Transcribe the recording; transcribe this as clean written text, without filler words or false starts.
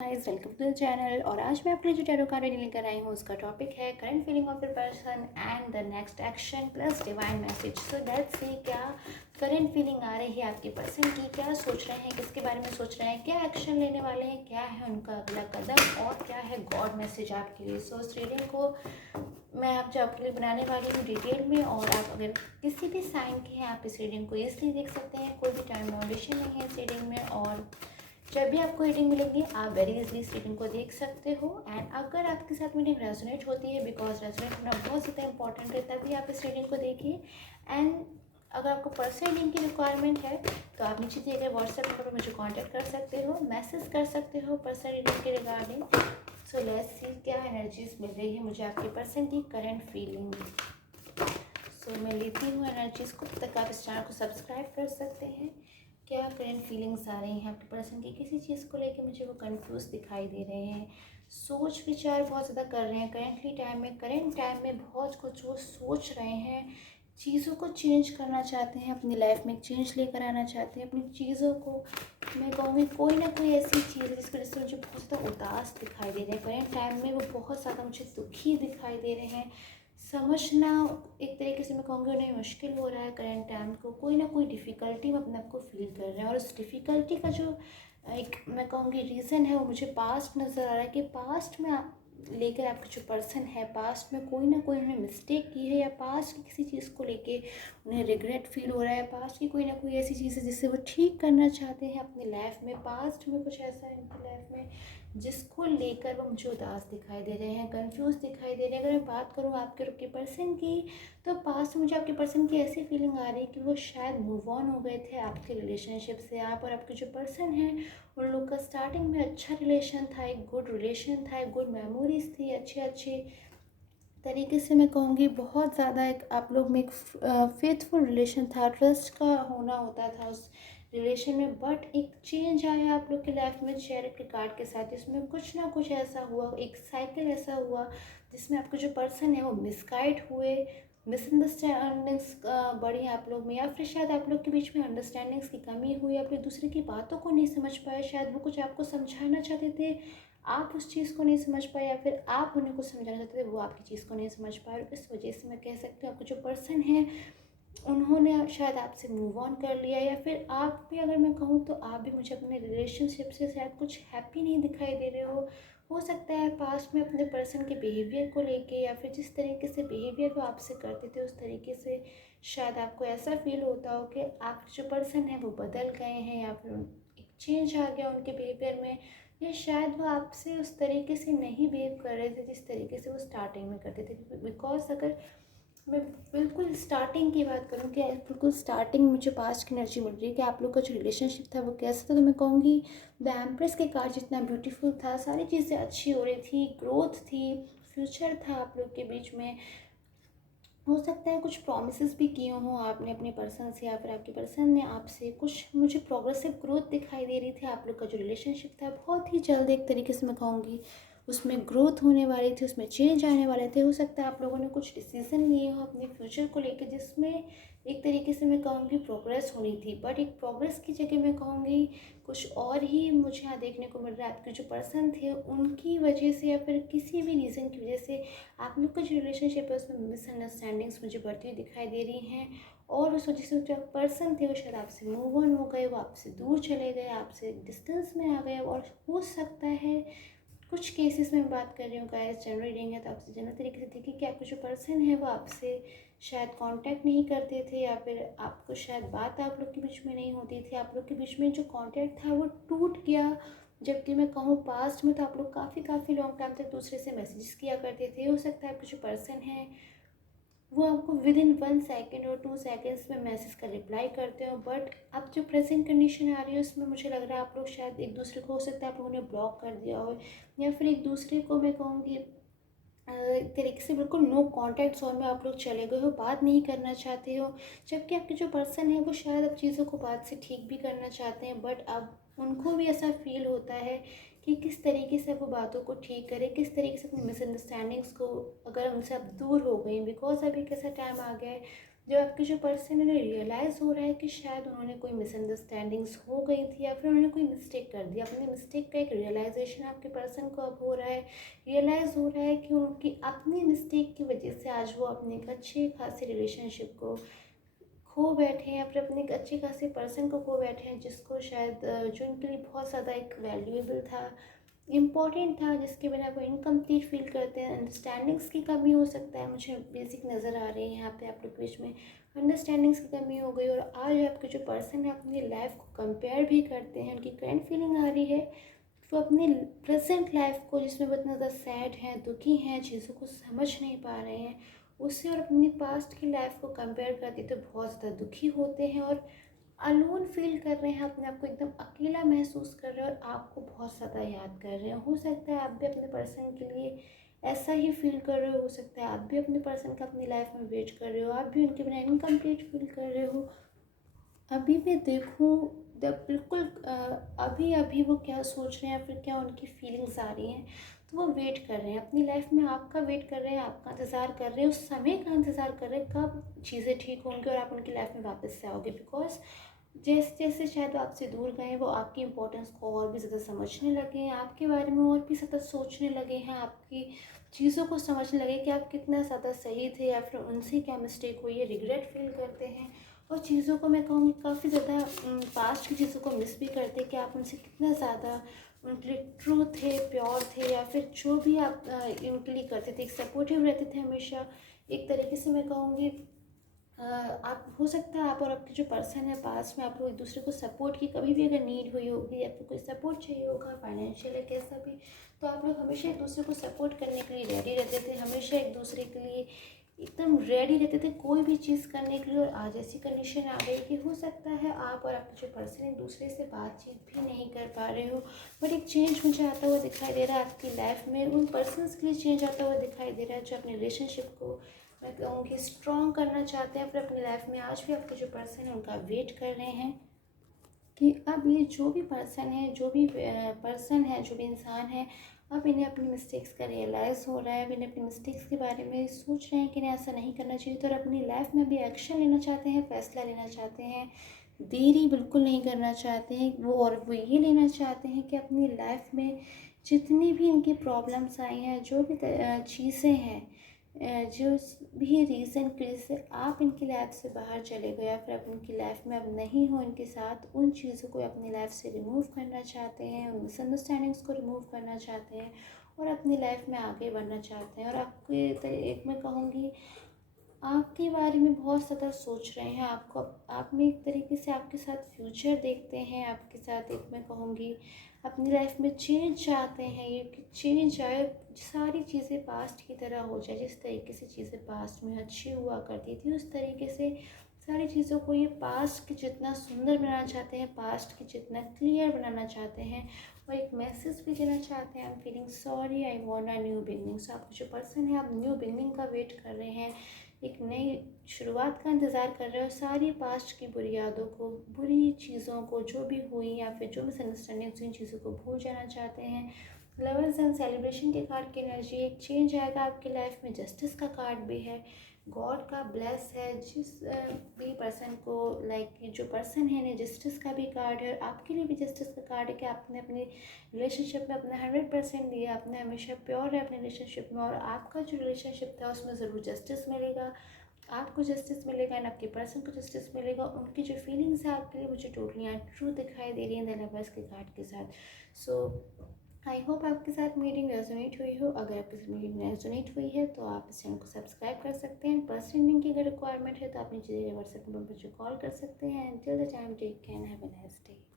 Guys, welcome to the channel. और आज मैं अपने जो टैरो कार्ड रीडिंग लेकर आई हूँ उसका टॉपिक है current feeling of the person and the next action plus divine message. So let's see क्या करंट फीलिंग आ रही है आपके पर्सन की, क्या सोच रहे हैं, किसके बारे में सोच रहे हैं, क्या एक्शन लेने वाले हैं, क्या है उनका अगला कदम और क्या है गॉड मैसेज आपके लिए। सो इस रीडिंग को मैं आपके लिए बनाने वाली हूँ डिटेल में, और आप अगर किसी भी साइन के हैं आप इस रीडिंग को ईजिली देख सकते हैं। कोई भी टाइम बाउंडेशन नहीं है इस रीडिंग में, और जब भी आपको रीडिंग मिलेगी आप वेरी इजली इस रीडिंग को देख सकते हो। एंड अगर आपके साथ रीडिंग रेजोनेट होती है, बिकॉज रेजोनेट होना बहुत ज़्यादा इंपॉर्टेंट है, तभी आप इस रीडिंग को देखिए। एंड अगर आपको पर्सनल रीडिंग की रिक्वायरमेंट है तो आप नीचे दिए गए व्हाट्सएप नंबर पर मुझे कांटेक्ट कर सकते हो, मैसेज कर सकते हो पर्सनल रीडिंग के रिगार्डिंग। सो लेट्स सी क्या एनर्जीज मिल रही है मुझे आपके पर्सन की करंट फीलिंग। सो मैं लेती हूँ एनर्जीज को, तब तक आप इस चैनल को सब्सक्राइब कर सकते हैं। क्या करंट फीलिंग्स आ रही हैं आपके पर्सन की किसी चीज़ को लेके, मुझे वो कंफ्यूज दिखाई दे रहे हैं, सोच विचार बहुत ज़्यादा कर रहे हैं करंट टाइम में बहुत कुछ वो सोच रहे हैं, चीज़ों को चेंज करना चाहते हैं, अपनी लाइफ में चेंज लेकर आना चाहते हैं, अपनी चीज़ों को मैं कहूँगी कोई ना कोई ऐसी चीज़ है जिसकी वजह से मुझे बहुत ज़्यादा उदास दिखाई दे रहे हैं। करंट टाइम में वो बहुत ज़्यादा मुझे दुखी दिखाई दे रहे हैं, समझना एक तरीके से मैं कहूँगी उन्हें मुश्किल हो रहा है। करंट टाइम को कोई ना कोई डिफ़िकल्टी में अपने आप को फील कर रहे हैं, और उस डिफ़िकल्टी का जो एक मैं कहूँगी रीज़न है वो मुझे पास्ट नज़र आ रहा है कि पास्ट में लेकर आपका जो पर्सन है, पास्ट में कोई ना कोई उन्होंने मिस्टेक की है, या पास्ट की किसी चीज़ को लेके उन्हें रिग्रेट फील हो रहा है, पास्ट की कोई ना कोई ऐसी चीज़ है जिससे वो ठीक करना चाहते हैं अपनी लाइफ में। पास्ट में कुछ ऐसा है इनकी लाइफ में जिसको लेकर वो मुझे उदास दिखाई दे रहे हैं, कंफ्यूज दिखाई दे रहे हैं। अगर मैं बात करूँ आपके पर्सन की, तो पास में मुझे आपके पर्सन की ऐसी फीलिंग आ रही है कि वो शायद मूव ऑन हो गए थे आपके रिलेशनशिप से। आप और आपके जो पर्सन हैं उन लोग का स्टार्टिंग में अच्छा रिलेशन था, एक गुड रिलेशन था, एक गुड मेमोरीज थी, अच्छे अच्छे तरीके से मैं कहूँगी बहुत ज़्यादा एक आप लोग में एक फेथफुल रिलेशन था, ट्रस्ट का होना होता था उस रिलेशन में। बट एक चेंज आया आप लोग की लाइफ में चेयर के कार्ड के साथ, जिसमें कुछ ना कुछ ऐसा हुआ, एक साइकिल ऐसा हुआ जिसमें आपके जो पर्सन है वो मिसगाइड हुए, मिसअंडरस्टैंडिंग्स बढ़ी आप लोग में, या फिर शायद आप लोग के बीच में अंडरस्टैंडिंग्स की कमी हुई, आप एक दूसरे की बातों को नहीं समझ पाए। शायद वो कुछ आपको समझाना चाहते थे, आप उस चीज़ को नहीं समझ पाए, या फिर आप उन्हें कुछ समझाना चाहते थे, वो आपकी चीज़ को नहीं समझ पाए। और इस वजह से मैं कह सकती हूँ आपके जो पर्सन है उन्होंने शायद आपसे मूव ऑन कर लिया, या फिर आप भी अगर मैं कहूँ तो आप भी मुझे अपने रिलेशनशिप से शायद कुछ हैप्पी नहीं दिखाई दे रहे हो सकता है पास्ट में अपने पर्सन के बिहेवियर को लेके, या फिर जिस तरीके से बिहेवियर वो आपसे करते थे उस तरीके से शायद आपको ऐसा फील होता हो कि आप जो पर्सन है वो बदल गए हैं, या फिर एक चेंज आ गया उनके बिहेवियर में, या शायद वो आपसे उस तरीके से नहीं बिहेव कर रहे थे जिस तरीके से वो स्टार्टिंग में करते थे। बिकॉज अगर मैं बिल्कुल स्टार्टिंग की बात करूँ कि बिल्कुल स्टार्टिंग में मुझे पास्ट की एनर्जी मिल रही है कि आप लोग का जो रिलेशनशिप था वो कैसा था, तो मैं कहूँगी द एम्प्रेस के कार्ड जितना ब्यूटीफुल था, सारी चीज़ें अच्छी हो रही थी, ग्रोथ थी, फ्यूचर था आप लोग के बीच में। हो सकता है कुछ प्रॉमिसेस भी किए हों आपने अपने पर्सन से, या फिर आपके पर्सन ने आपसे कुछ, मुझे प्रोग्रेसिव ग्रोथ दिखाई दे रही थी। आप लोग का जो रिलेशनशिप था बहुत ही जल्द एक तरीके से मैं कहूँगी उसमें ग्रोथ होने वाली थी, उसमें चेंज आने वाले थे। हो सकता है आप लोगों ने कुछ डिसीजन लिए हो अपने फ्यूचर को लेकर जिसमें एक तरीके से मैं कहूँगी प्रोग्रेस होनी थी, बट एक प्रोग्रेस की जगह मैं कहूँगी कुछ और ही मुझे यहाँ देखने को मिल रहा है। आपके जो पर्सन थे उनकी वजह से, या फिर किसी भी रीज़न की वजह से आप लोग का जो रिलेशनशिप है उसमें मिसअंडरस्टैंडिंग्स मुझे बढ़ती हुई दिखाई दे रही हैं, और उस वजह से जो पर्सन थे वो शायद आपसे मूव ऑन हो गए, वो आपसे दूर चले गए, आपसे डिस्टेंस में आ गए। और हो सकता है कुछ केसेस में बात कर रही हूँ गाइस, जनरल रीडिंग है तो आपसे जनरल तरीके से देखिए कि आपके जो पर्सन है वो आपसे शायद कांटेक्ट नहीं करते थे, या फिर आपको शायद बात आप लोग के बीच में नहीं होती थी, आप लोग के बीच में जो कांटेक्ट था वो टूट गया। जबकि मैं कहूँ पास्ट में तो आप लोग काफ़ी लॉन्ग टाइम तक दूसरे से मैसेजेस किया करते थे। हो सकता है आपके जो पर्सन है वो आपको विद इन 1 सेकेंड और 2 सेकेंड्स में मैसेज का रिप्लाई करते हो, बट अब जो प्रेजेंट कंडीशन आ रही है उसमें मुझे लग रहा है आप लोग शायद एक दूसरे को, हो सकता है आप लोगों ने ब्लॉक कर दिया हो, या फिर एक दूसरे को मैं कहूँगी एक तरीके से बिल्कुल नो कॉन्टैक्ट जोन में आप लोग चले गए हो, बात नहीं करना चाहते हो। जबकि आपके जो पर्सन है वो शायद अब चीज़ों को बात से ठीक भी करना चाहते हैं, बट अब उनको भी ऐसा फील होता है कि किस तरीके से वो बातों को ठीक करें, किस तरीके से अपनी मिसअंडरस्टैंडिंग्स को, अगर उनसे अब दूर हो गई, बिकॉज अभी कैसा टाइम आ गया है जब आपके जो पर्सन है रियलाइज़ हो रहा है कि शायद उन्होंने कोई मिसअंडरस्टैंडिंग्स हो गई थी या फिर उन्होंने कोई मिस्टेक कर दी, अपनी मिस्टेक का एक रियलाइजेशन आपके पर्सन को अब हो रहा है, रियलाइज़ हो रहा है कि उनकी अपनी मिस्टेक की वजह से आज वो अपने एक अच्छे खासे रिलेशनशिप को खो बैठे हैं या फिर अपने एक अच्छे खासे पर्सन को खो बैठे हैं, जिसको शायद जो उनके लिए बहुत ज़्यादा एक वैल्यूएबल था, इम्पॉर्टेंट था, जिसके बिना वो इनकम्प्लीट फील करते हैं। अंडरस्टैंडिंग्स की कमी हो सकता है, मुझे बेसिक नज़र आ रही है यहाँ पे आप लोग के बीच में अंडरस्टैंडिंग्स की कमी हो गई। और आज आपके जो पर्सन है अपनी लाइफ को कंपेयर भी करते हैं, उनकी करंट फीलिंग आ रही है वो अपनी प्रेजेंट लाइफ को, जिसमें वो इतना ज़्यादा सैड हैं, दुखी हैं, चीज़ों को समझ नहीं पा रहे हैं, उससे और अपनी पास्ट की लाइफ को कंपेयर करके तो बहुत ज़्यादा दुखी होते हैं और अलोन फील कर रहे हैं, अपने आप को एकदम अकेला महसूस कर रहे हैं और आपको बहुत ज़्यादा याद कर रहे हैं। हो सकता है आप भी अपने पर्सन के लिए ऐसा ही फील कर रहे हो सकता है आप भी अपने पर्सन का अपनी लाइफ में वेट कर रहे हो, आप भी उनके बिना इनकम्प्लीट फील कर रहे हो। अभी मैं देखूँ जब बिल्कुल अभी अभी वो क्या सोच रहे हैं या फिर क्या उनकी फीलिंग्स आ रही हैं, तो वो वेट कर रहे हैं अपनी लाइफ में, आपका वेट कर रहे हैं, आपका इंतज़ार कर रहे हैं, उस समय का इंतज़ार कर रहे हैं कब चीज़ें ठीक होंगी और आप उनकी लाइफ में वापस से आओगे। बिकॉज जैसे जैसे शायद वो आपसे दूर गए वो आपकी इंपॉर्टेंस को और भी ज़्यादा समझने लगे हैं, आपके बारे में और भी ज़्यादा सोचने लगे हैं, आपकी चीज़ों को समझने लगे कि आप कितना ज़्यादा सही थे या फिर उनसे क्या मिस्टेक हुई है, रिग्रेट फील करते हैं। और चीज़ों को मैं कहूँगी काफ़ी ज़्यादा पास्ट की चीज़ों को मिस भी करते कि आप उनसे कितना ज़्यादा उनके लिए ट्रू थे, प्योर थे, या फिर जो भी आप उनके लिए करते थे, एक सपोर्टिव रहते थे हमेशा। एक तरीके से मैं कहूँगी आप हो सकता है आप और आपके जो पर्सन है पास में आप लोग एक दूसरे को सपोर्ट की कभी भी अगर नीड हुई होगी या फिर कोई सपोर्ट चाहिए होगा फाइनेंशियल या कैसा भी, तो आप लोग हमेशा एक दूसरे को सपोर्ट करने के लिए रेडी रहते थे, हमेशा एक दूसरे के लिए एकदम रेडी रहते थे कोई भी चीज़ करने के लिए। और आज ऐसी कंडीशन आ गई कि हो सकता है आप और आपके जो पर्सन एक दूसरे से बातचीत भी नहीं कर पा रहे हो, बट एक चेंज मुझे आता हुआ दिखाई दे रहा है आपकी लाइफ में, उन पर्सनस के लिए चेंज आता हुआ दिखाई दे रहा है जो अपने रिलेशनशिप को मैं कहूँगी स्ट्रॉन्ग करना चाहते हैं, फिर अपनी लाइफ में आज भी आपके जो पर्सन है उनका वेट कर रहे हैं कि अब ये जो भी पर्सन है, जो भी पर्सन है, जो भी इंसान है, अब इन्हें अपनी मिस्टेक्स का रियलाइज़ हो रहा है, अब इन्हें अपनी मिस्टेक्स के बारे में सोच रहे हैं कि इन्हें ऐसा नहीं करना चाहिए, तो और अपनी लाइफ में भी एक्शन लेना चाहते हैं, फैसला लेना चाहते हैं, देरी बिल्कुल नहीं करना चाहते हैं वो। और वो ये लेना चाहते हैं कि अपनी लाइफ में जितनी भी इनकी प्रॉब्लम्स आई हैं, जो भी चीज़ें हैं, जो भी रीज़न की वजह से आप इनकी लाइफ से बाहर चले गए या फिर आप उनकी लाइफ में अब नहीं हो इनके साथ, उन चीज़ों को अपनी लाइफ से रिमूव करना चाहते हैं, उन मिसअंडरस्टैंडिंग्स को रिमूव करना चाहते हैं और अपनी लाइफ में आगे बढ़ना चाहते हैं। और आपके एक मैं कहूँगी आपके बारे में बहुत ज़्यादा सोच रहे हैं, आपको आप में एक तरीके से आपके साथ फ्यूचर देखते हैं, आपके साथ एक मैं कहूँगी अपनी लाइफ में चेंज चाहते हैं, ये कि चेंज आए, सारी चीज़ें पास्ट की तरह हो जाए, जिस तरीके से चीज़ें पास्ट में अच्छी हुआ करती थी उस तरीके से सारी चीज़ों को ये पास्ट के जितना सुंदर बनाना चाहते हैं, पास्ट के जितना क्लियर बनाना चाहते हैं। और एक मैसेज भी देना चाहते हैं, I am feeling sorry, I want a new beginning. So आपका जो पर्सन है आप न्यू बिगनिंग का वेट कर रहे हैं, एक नई शुरुआत का इंतज़ार कर रहे हो, सारी पास्ट की बुरी यादों को, बुरी चीज़ों को जो भी हुई या फिर जो मिसअंडरस्टैंडिंग्स इन चीज़ों को भूल जाना चाहते हैं। लवर्स एंड सेलिब्रेशन के कार्ड की एनर्जी, एक चेंज आएगा आपकी लाइफ में, जस्टिस का कार्ड भी है, गॉड का ब्लेस है, जिस भी पर्सन को लाइक जो पर्सन है ने जस्टिस का भी कार्ड है और आपके लिए भी जस्टिस का कार्ड है कि आपने अपनी रिलेशनशिप में अपना 100% दिया, आपने हमेशा प्योर है अपने रिलेशनशिप में और आपका जो रिलेशनशिप था उसमें ज़रूर जस्टिस मिलेगा, आपको जस्टिस मिलेगा एंड आपके पर्सन को जस्टिस मिलेगा। उनकी जो फीलिंग्स है आपके लिए मुझे टोटली ट्रू दिखाई दे रही है द लवर्स के कार्ड के साथ। सो आई होप आपके साथ मीटिंग रेजोनेट हुई हो, अगर आपके साथ मीटिंग रेजोनेट हुई है तो आप इस चैनल को सब्सक्राइब कर सकते हैं, पर्सनल रीडिंग की अगर रिक्वायरमेंट है तो आप नीचे व्हाट्सएप नंबर पर जो कॉल कर सकते हैं। Till the time take care, have a nice day.